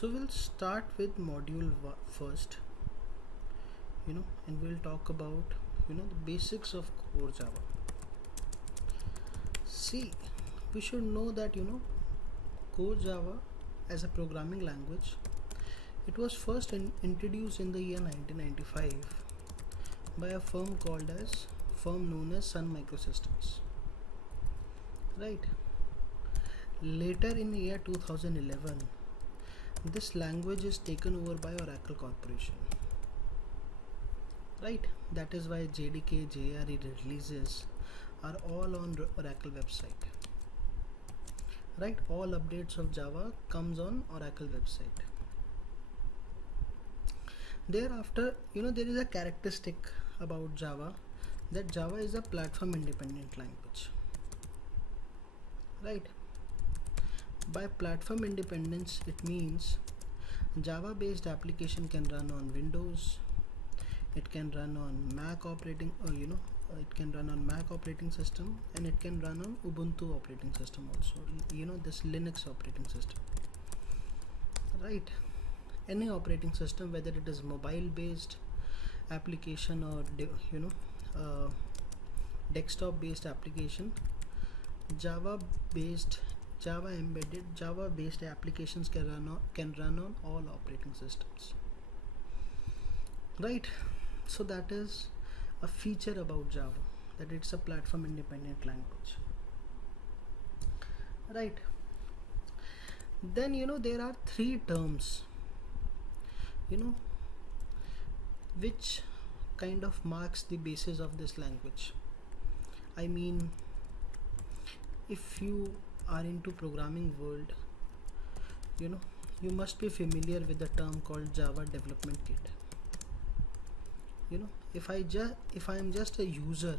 So we'll start with module first, and we'll talk about the basics of core Java. See, we should know that core Java as a programming language, it was first introduced in the year 1995 by a firm known as Sun Microsystems. Right. Later in the year 2011, this language is taken over by Oracle Corporation. Right. That is why JDK, JRE releases are all on Oracle website. Right. All updates of Java comes on Oracle website. Thereafter, there is a characteristic about Java, that Java is a platform independent language. Right. By platform independence, it means Java based application can run on Windows, it can run on Mac operating it can run on Mac operating system, and it can run on Ubuntu operating system also, this Linux operating system. Right. Any operating system, whether it is mobile based application or desktop based application, Java based applications can run on all operating systems. Right. So that is a feature about Java, that it's a platform independent language. Right. Then there are three terms which kind of marks the basis of this language. I mean, if you are into programming world, you must be familiar with the term called Java Development Kit. If I am just a user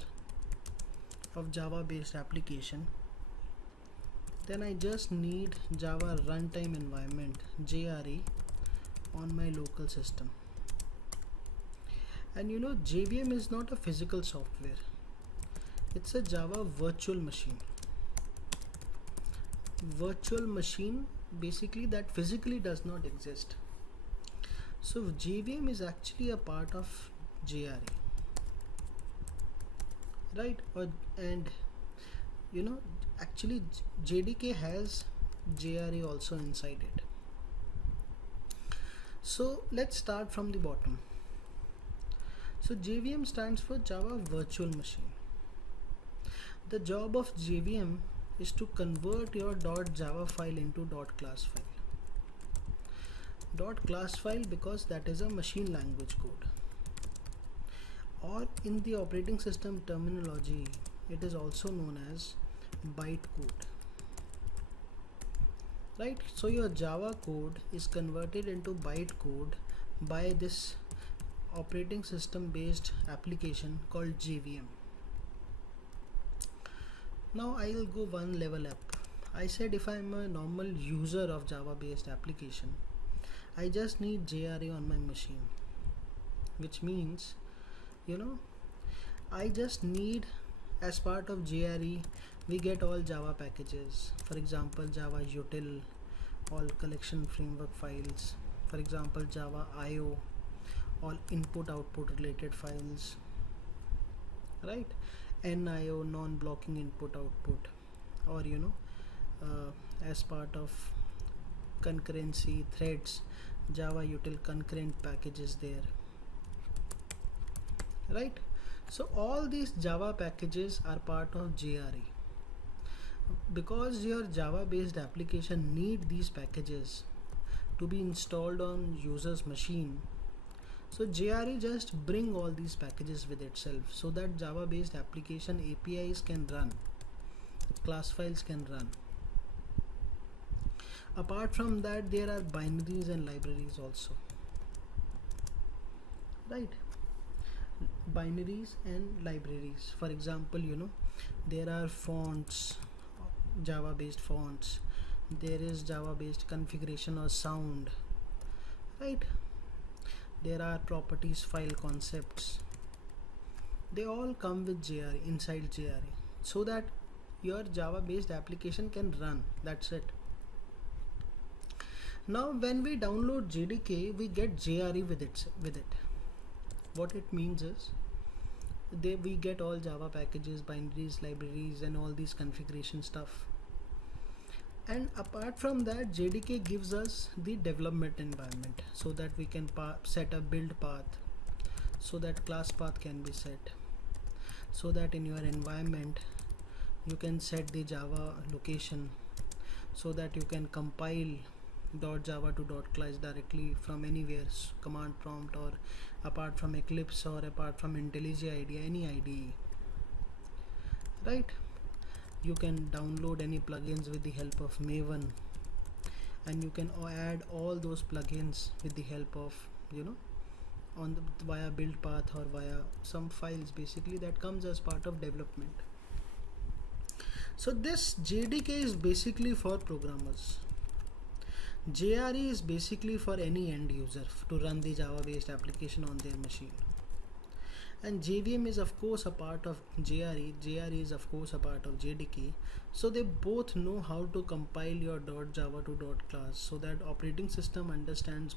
of Java based application, then I just need Java runtime environment, JRE, on my local system. And JVM is not a physical software, it's a Java virtual machine. Virtual machine, basically, that physically does not exist. So JVM is actually a part of JRE, right? Actually JDK has JRE also inside it. So let's start from the bottom. So JVM stands for Java Virtual Machine. The job of JVM is to convert your .java file into .class file. .class file because that is a machine language code, or in the operating system terminology, it is also known as bytecode. Right. So your Java code is converted into bytecode by this operating system based application called JVM. Now I will go one level up. I said if I am a normal user of Java based application, I just need JRE on my machine, which means I just need, as part of JRE we get all Java packages, for example Java util, all collection framework files, for example Java IO, all input output related files, right? NIO, non-blocking input output, or as part of concurrency threads, Java util concurrent packages there, right? So all these Java packages are part of JRE. Because your Java based application need these packages to be installed on user's machine, so JRE just bring all these packages with itself, so that Java based application APIs can run, class files can run. Apart from that, there are binaries and libraries also, right? Binaries and libraries, for example there are fonts, Java based fonts, there is Java based configuration or sound, right? There are properties file concepts, they all come with JRE, inside JRE, so that your Java based application can run. That's it. Now when we download JDK, we get JRE with it. What it means is we get all Java packages, binaries, libraries, and all these configuration stuff. And apart from that, JDK gives us the development environment so that we can set a build path, so that class path can be set, so that in your environment you can set the Java location, so that you can compile .java to .class directly from anywhere, command prompt, or apart from Eclipse, or apart from IntelliJ IDEA, any IDE, right? You can download any plugins with the help of Maven, and you can add all those plugins with the help of, on the via build path or via some files, basically that comes as part of development. So this JDK is basically for programmers. JRE is basically for any end user to run the Java based application on their machine. And JVM is of course a part of JRE. JRE is of course a part of JDK. So they both know how to compile your .java to .class, so that operating system understands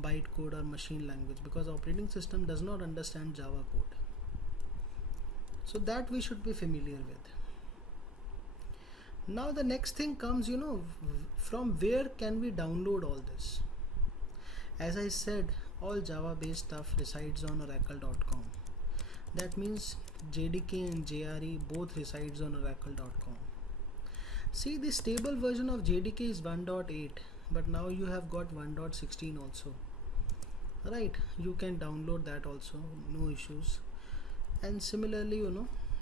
bytecode or machine language, because operating system does not understand Java code. So that we should be familiar with. Now the next thing comes, from where can we download all this? As I said, all Java based stuff resides on oracle.com. That means JDK and JRE both resides on oracle.com. See, the stable version of JDK is 1.8, but now you have got 1.16 also, right? You can download that also, no issues. And similarly,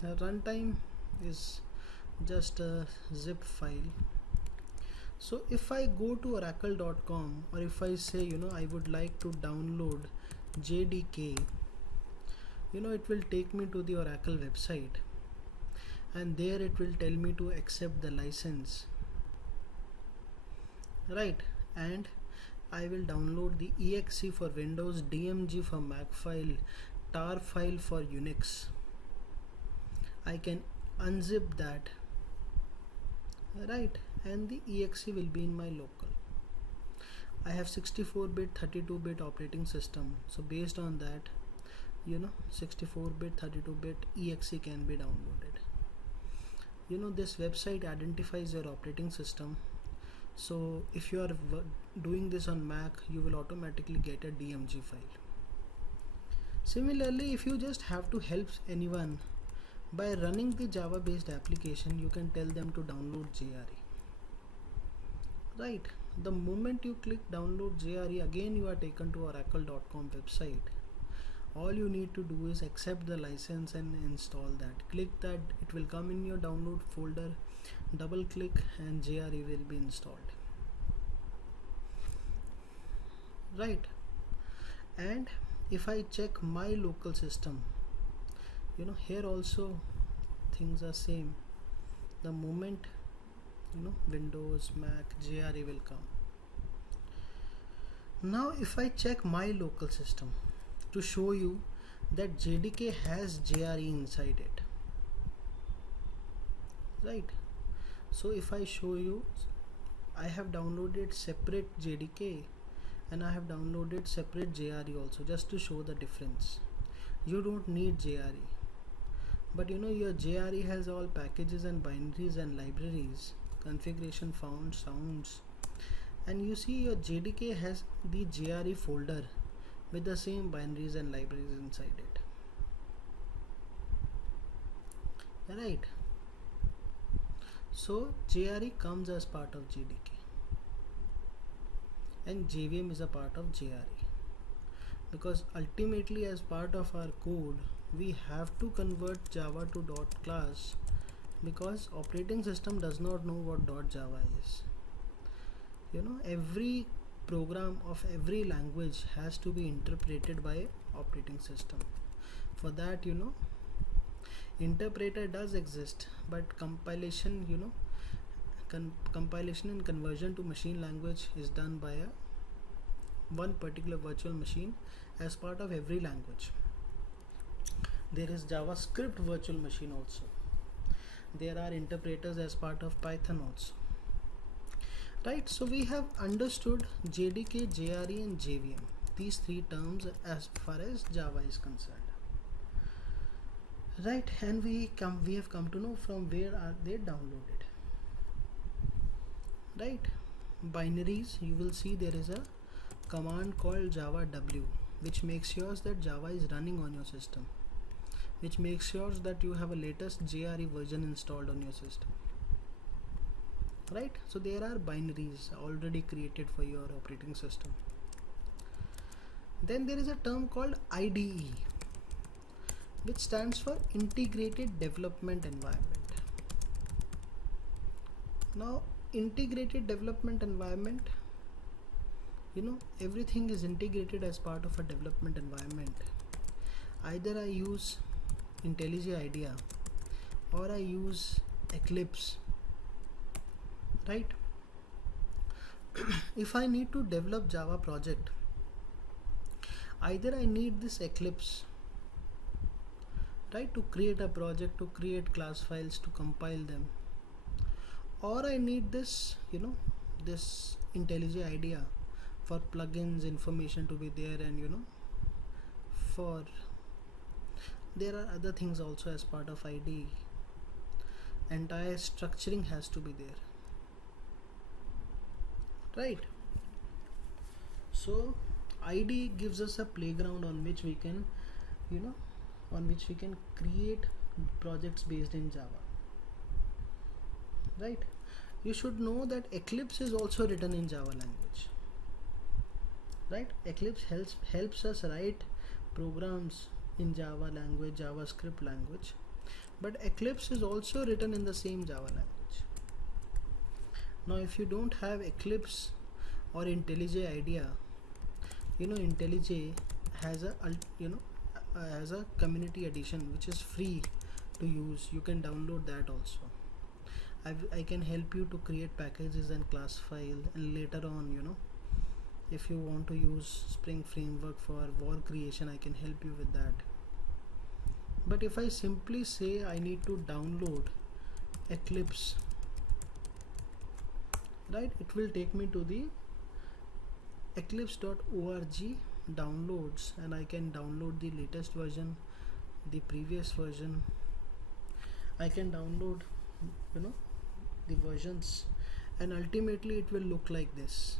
the runtime is just a zip file. So if I go to oracle.com, or if I say I would like to download JDK, it will take me to the Oracle website, and there it will tell me to accept the license, right? And I will download the exe for Windows, DMG for Mac file, tar file for Unix. I can unzip that, right? And the exe will be in my local. I have 64-bit, 32-bit operating system, so based on that, 64-bit, 32-bit exe can be downloaded. This website identifies your operating system, so if you are doing this on Mac, you will automatically get a DMG file. Similarly, if you just have to help anyone by running the Java based application, you can tell them to download JRE, right? The moment you click download JRE, again you are taken to oracle.com website. All you need to do is accept the license and install that. Click that, it will come in your download folder, double click, and JRE will be installed, right? And if I check my local system, here also things are same. The moment Windows, Mac, JRE will come. Now if I check my local system to show you that JDK has JRE inside it, right? So if I show you, I have downloaded separate JDK and I have downloaded separate JRE also, just to show the difference. You don't need JRE, but your JRE has all packages and binaries and libraries, configuration found, sounds, and you see your JDK has the JRE folder with the same binaries and libraries inside it, right? So JRE comes as part of JDK, and JVM is a part of JRE, because ultimately as part of our code we have to convert Java to .class, because operating system does not know what .java is. Every program of every language has to be interpreted by operating system. For that, interpreter does exist, but compilation, compilation and conversion to machine language is done by one particular virtual machine as part of every language. There is JavaScript virtual machine also. There are interpreters as part of Python also. right? So we have understood JDK, JRE and JVM, these three terms as far as Java is concerned, right? And we have come to know from where are they downloaded, right? Binaries, you will see there is a command called java w, which makes sure that Java is running on your system, which makes sure that you have a latest JRE version installed on your system, right? So there are binaries already created for your operating system. Then there is a term called IDE, which stands for Integrated Development Environment. Now integrated development environment, everything is integrated as part of a development environment. Either I use IntelliJ IDEA or I use Eclipse, right? If I need to develop Java project, either I need this Eclipse, right, to create a project, to create class files, to compile them, or I need this, this IntelliJ IDEA for plugins, information to be there, and for there are other things also as part of IDE. Entire structuring has to be there, right? So IDE gives us a playground on which we can, create projects based in Java, right? You should know that Eclipse is also written in Java language, right? Eclipse helps us write programs in Java language, JavaScript language, but Eclipse is also written in the same Java language. Now if you don't have Eclipse or IntelliJ IDEA, IntelliJ has a community edition which is free to use. You can download that also. I can help you to create packages and class file, and later on, if you want to use Spring Framework for war creation, I can help you with that. But if I simply say I need to download Eclipse, right, it will take me to the eclipse.org downloads, and I can download the latest version, the previous version. I can download the versions, and ultimately it will look like this.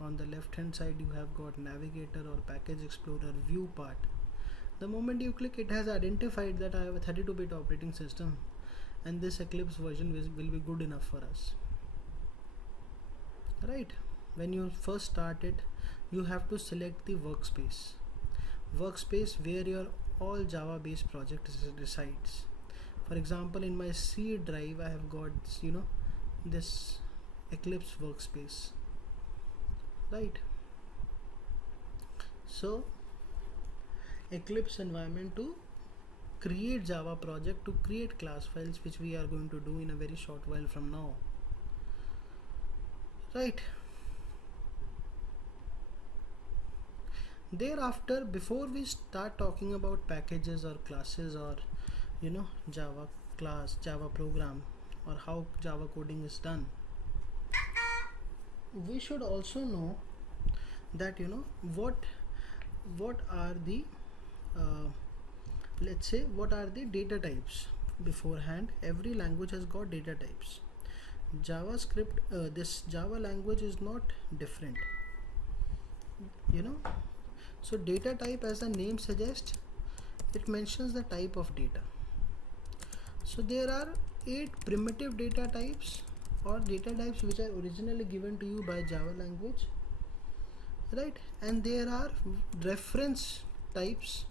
On the left hand side you have got navigator or package explorer view part. The moment you click, it has identified that I have a 32-bit operating system, and this Eclipse version will be good enough for us, right? When you first start it, you have to select the workspace where your all Java based project resides. For example, in my C drive I have got this Eclipse workspace, right? So Eclipse environment to create Java project, to create class files, which we are going to do in a very short while from now, right? Thereafter, before we start talking about packages or classes or Java class, Java program, or how Java coding is done, we should also know that what are the let's say what are the data types. Beforehand, every language has got data types. JavaScript, this Java language is not different, so data type, as the name suggests, it mentions the type of data. So there are 8 primitive data types, or data types, which are originally given to you by Java language, right? And there are reference types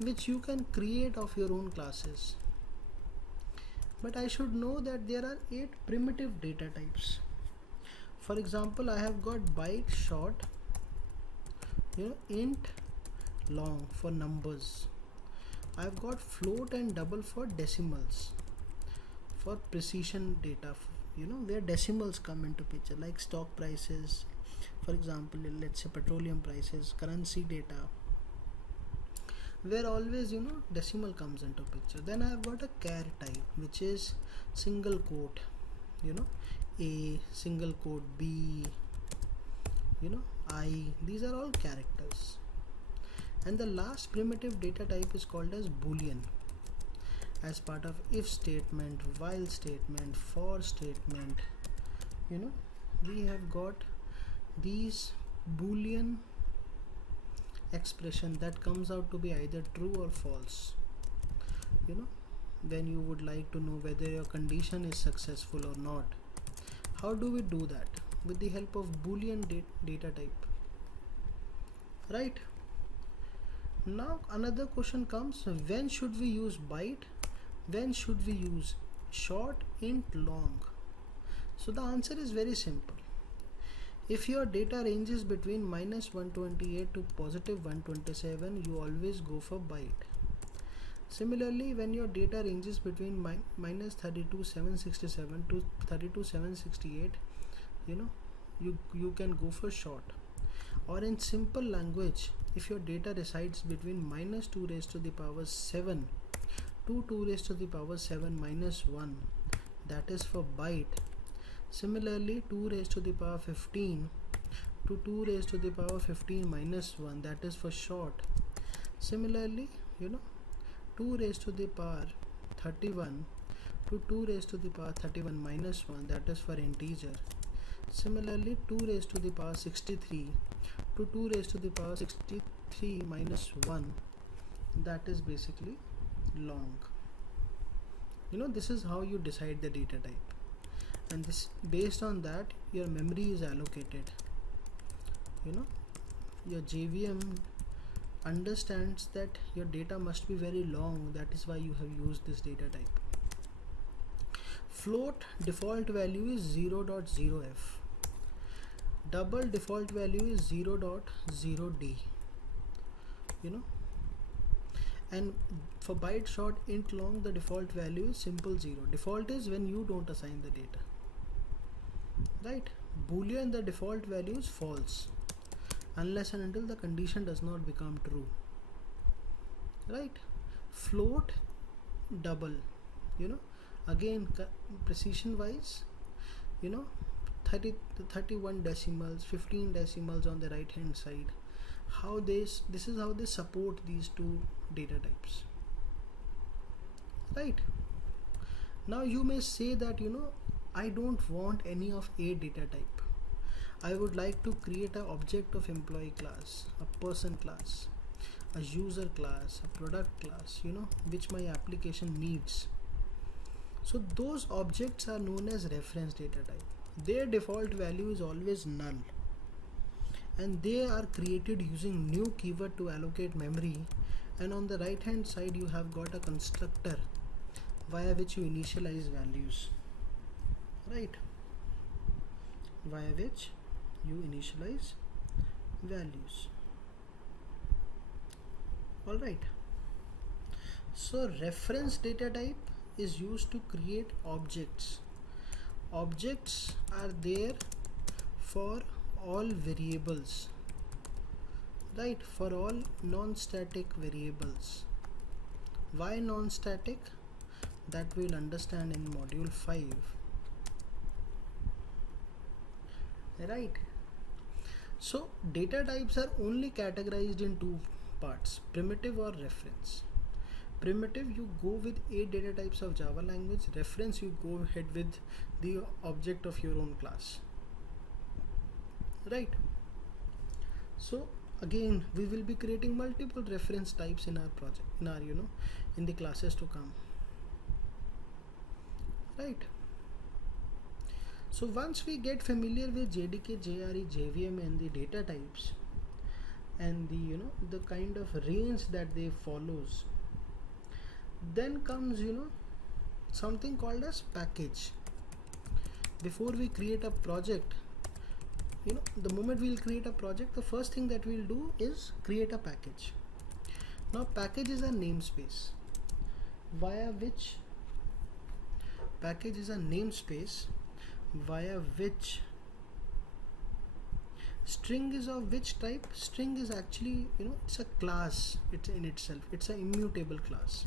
which you can create of your own classes. But I should know that there are 8 primitive data types. For example, I have got byte, short, int, long for numbers. I've got float and double for decimals, for precision data, where decimals come into picture, like stock prices, for example, let's say petroleum prices, currency data, where always decimal comes into picture. Then I've got a char type, which is single quote, you know, A, single quote B, you know, I, these are all characters. And the last primitive data type is called as Boolean, as part of if statement, while statement, for statement. You know, we have got these Boolean expression that comes out to be either true or false. You know, when you would like to know whether your condition is successful or not. How do we do that? With the help of Boolean data type, right? Now another question comes, when should we use byte, when should we use short, int, long? So the answer is very simple. If your data ranges between -128 to +127, you always go for byte. Similarly, when your data ranges between -32,767 to 32,768, you know, you can go for short. Or in simple language, if your data resides between -2 raised to the power 7 to 2 raised to the power 7 minus 1, that is for byte. Similarly, 2 raised to the power 15 to 2 raised to the power 15 minus 1, that is for short. Similarly, you know, 2 raised to the power 31 to 2 raised to the power 31 minus 1, that is for integer. Similarly, 2 raised to the power 63 to 2 raised to the power 63 minus 1, that is basically long. You know, this is how you decide the data type, and this, based on that, your memory is allocated. You know, your JVM understands that your data must be very long, that is why you have used this data type. Float default value is 0.0f. Double default value is 0.0d. You know, and for byte, short, int, long, the default value is simple 0. Default is when you don't assign the data, right? Boolean, the default value is false unless and until the condition does not become true, right? Float, double, you know, again precision wise, you know, 31 decimals, 15 decimals on the right hand side. How this is how they support these two data types, right? Now you may say that, you know, I don't want any of a data type. I would like to create an object of employee class, a person class, a user class, a product class, you know, which my application needs. So those objects are known as reference data type. Their default value is always null, and they are created using new keyword to allocate memory. And on the right hand side, you have got a constructor via which you initialize values, right? Via which you initialize values. All right. So reference data type is used to create objects. Objects are there for all variables, right? For all non-static variables. Why non-static? That we'll understand in module 5, right? So data types are only categorized in two parts, primitive or reference. Primitive, you go with 8 data types of Java language. Reference, you go ahead with the object of your own class, right? So again, we will be creating multiple reference types in our project, in our, you know, in the classes to come, right? So once we get familiar with JDK, JRE, JVM and the data types and the, you know, the kind of range that they follows, then comes, you know, something called as package. Before we create a project, you know, the moment we'll create a project, the first thing that we'll do is create a package. Now package is a namespace via which string is of which type? String is actually, you know, it's a class. It's in itself, it's an immutable class,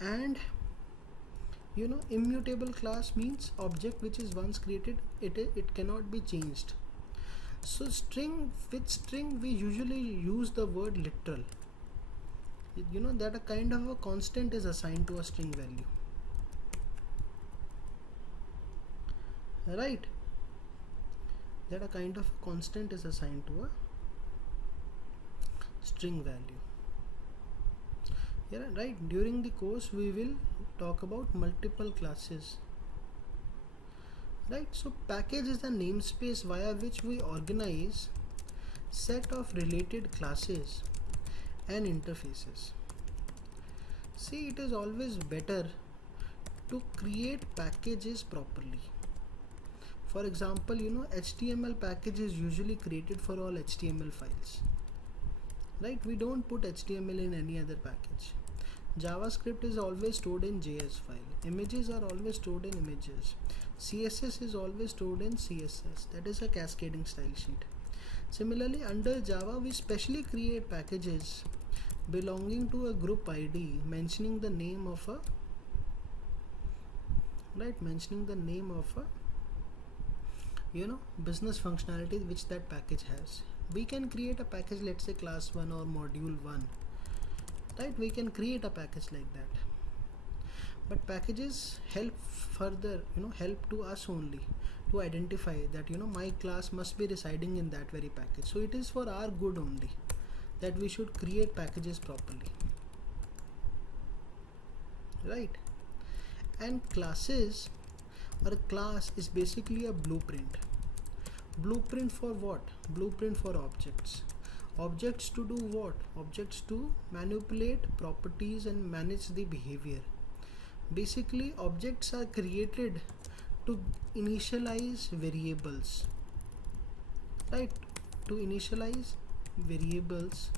and Immutable class means object which is once created, it cannot be changed. So with string we usually use the word literal. That a kind of a constant is assigned to a string value, right? That a kind of constant is assigned to a string value. Yeah, right. During the course we will talk about multiple classes, right? So package is the namespace via which we organize set of related classes and interfaces. See, it is always better to create packages properly. For example, HTML package is usually created for all HTML files, right? We don't put HTML in any other package. JavaScript is always stored in JS file. Images are always stored in images. CSS is always stored in CSS. That is a cascading style sheet. Similarly, under Java we specially create packages belonging to a group ID mentioning the name of a business functionality which that package has. We can create a package, let's say class 1 or module 1, right? We can create a package like that. But packages help further, help to us only to identify that my class must be residing in that very package. So it is for our good only that we should create packages properly, right? And classes, or a class, is basically a blueprint. Blueprint for what? Blueprint for objects. Objects to do what? Objects to manipulate properties and manage the behavior. Basically, objects are created to initialize variables, right? To initialize variables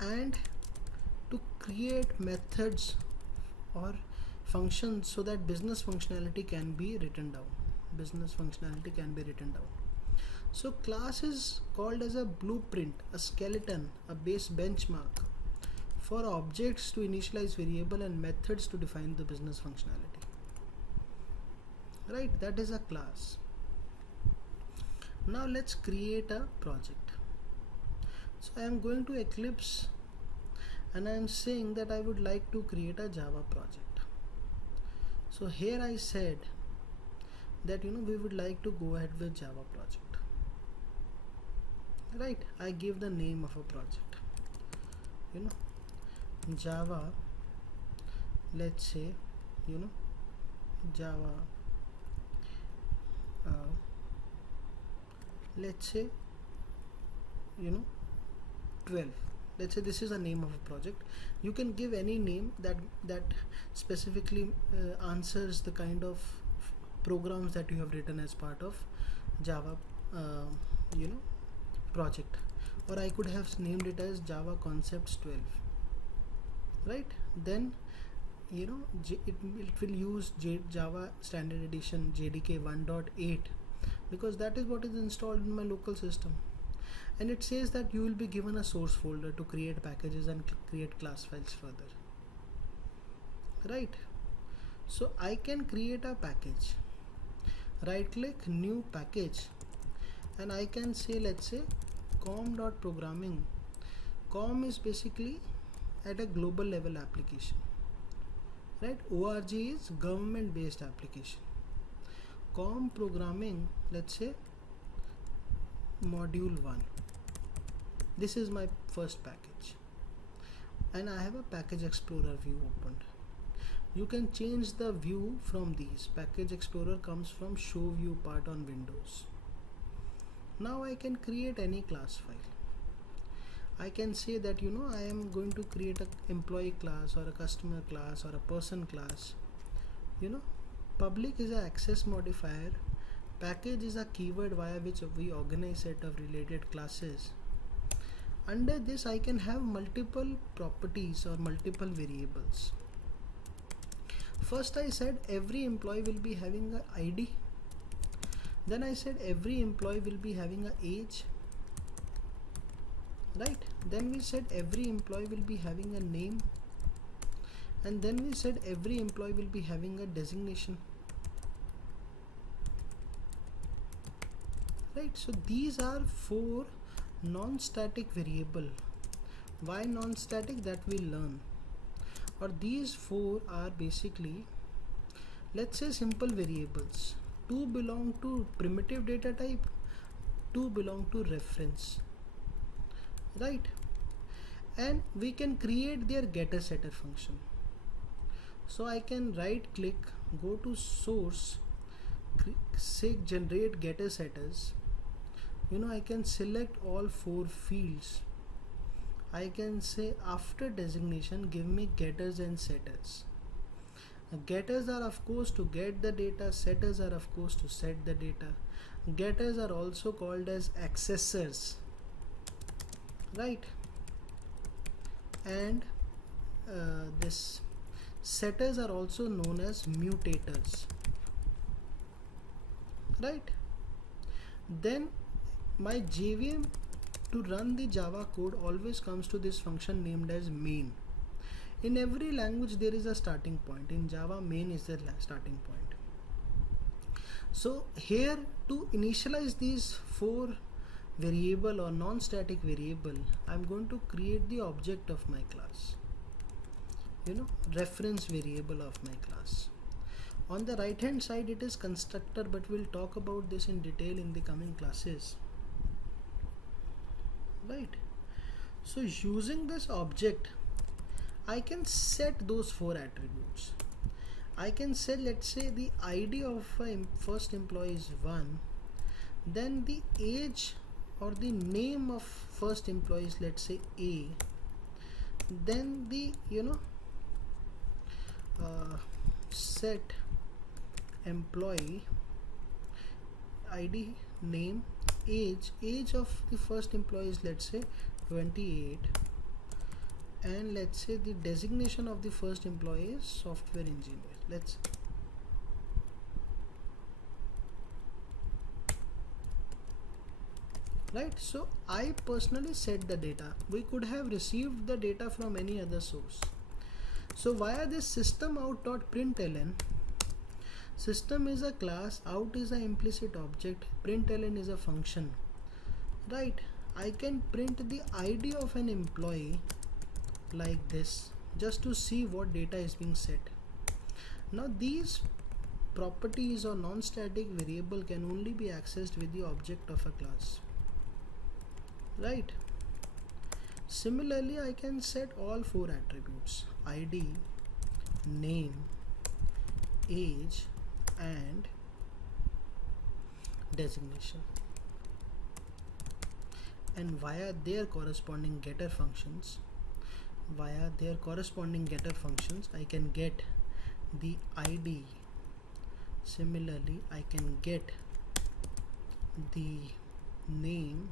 and to create methods or functions so that business functionality can be written down. So class is called as a blueprint, a skeleton, a base benchmark for objects to initialize variable and methods to define the business functionality, right? That is a class. Now let's create a project. So I am going to Eclipse and I am saying that I would like to create a Java project. So here I said that we would like to go ahead with Java project, right? I give the name of a project, Java, let's say Java, let's say 12. Let's say this is the name of a project. You can give any name that specifically answers the kind of programs that you have written as part of Java project, or I could have named it as Java Concepts 12, right? Then it will use Java Standard Edition JDK 1.8 because that is what is installed in my local system. And it says that you will be given a source folder to create packages and create class files further, right? So I can create a package, right click, new package, and I can say, let's say com.programming. Com is basically at a global level application, right? ORG is government based application. Com programming, let's say module 1. This is my first package and I have a package explorer view opened. You can change the view from these. Package explorer comes from show view part on Windows. Now I can create any class file. I can say that I am going to create an employee class or a customer class or a person class. Public is an access modifier. Package is a keyword via which we organize set of related classes. Under this I can have multiple properties or multiple variables. First I said every employee will be having an ID. Then I said every employee will be having an age, right? Then we said every employee will be having a name, and then we said every employee will be having a designation, right? So these are 4 non-static variable. Why non-static? That we'll learn. Or these 4 are basically, let's say, simple variables. 2 belong to primitive data type, 2 belong to reference, right? And we can create their getter setter function. So I can right click, go to source, say generate getter setters. I can select all 4 fields. I can say after designation give me getters and setters. Getters are of course to get the data, setters are of course to set the data. Getters are also called as accessors, right? And this setters are also known as mutators, right? Then my JVM to run the Java code always comes to this function named as main. In every language there is a starting point. In Java, main is the starting point. So here to initialize these 4 variable or non-static variable, I'm going to create the object of my class, reference variable of my class. On the right hand side it is constructor, but we'll talk about this in detail in the coming classes, right? So using this object I can set those 4 attributes. I can set, let's say, the ID of first employee is 1, then the age or the name of first employee is, let's say, A, then the set employee ID, name, age of the first employee is, let's say, 28, and let's say the designation of the first employee is software engineer. Right, so I personally set the data. We could have received the data from any other source. So via this system out.println, system is a class, out is an implicit object, println is a function, right? I can print the ID of an employee like this just to see what data is being set. Now these properties or non-static variable can only be accessed with the object of a class, right? Similarly, I can set all 4 attributes: ID, name, age, and designation, and via their corresponding getter functions, I can get the ID. Similarly, I can get the name.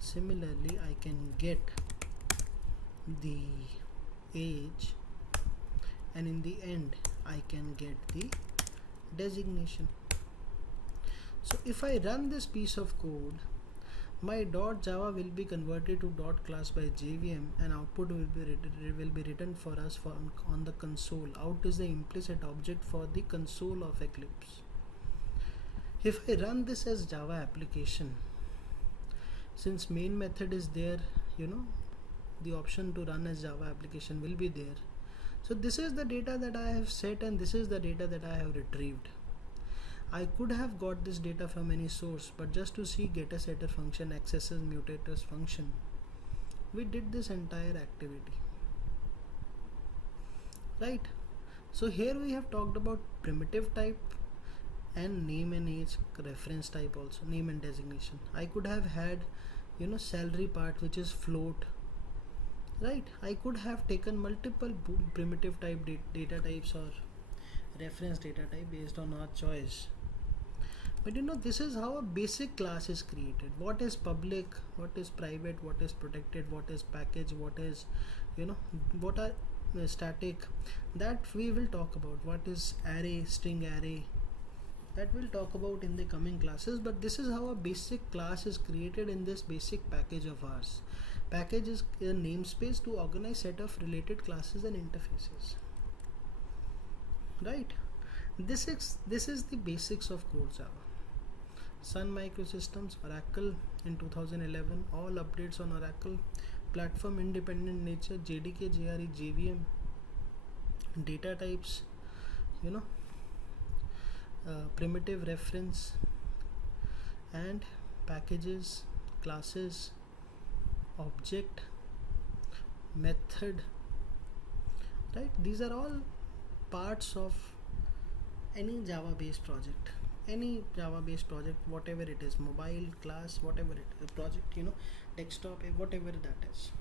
Similarly, I can get the age, and in the end I can get the designation. So if I run this piece of code, my .java will be converted to .class by JVM, and output will be written for us on the console. Out is the implicit object for the console of Eclipse. If I run this as Java application, since main method is there, the option to run as Java application will be there. So this is the data that I have set, and this is the data that I have retrieved. I could have got this data from any source, but just to see getter setter function, accessors, mutators function, we did this entire activity, right? So here we have talked about primitive type and name and age, reference type also, name and designation. I could have had salary part, which is float, right? I could have taken multiple primitive type data types or reference data type based on our choice. But this is how a basic class is created. What is public, what is private, what is protected, what is package, what is what are static, that we will talk about. What is array, string array, that we'll talk about in the coming classes. But this is how a basic class is created in this basic package of ours. Package is a namespace to organize set of related classes and interfaces. right? This is the basics of core Java. Sun Microsystems, Oracle in 2011, all updates on Oracle, platform independent nature, JDK, JRE, JVM, data types, you know, primitive reference, and packages, classes, object, method, right? These are all parts of any Java based project. Any Java based project, whatever it is, mobile, class, whatever it is, project, desktop, whatever that is.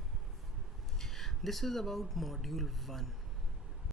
This is about module 1.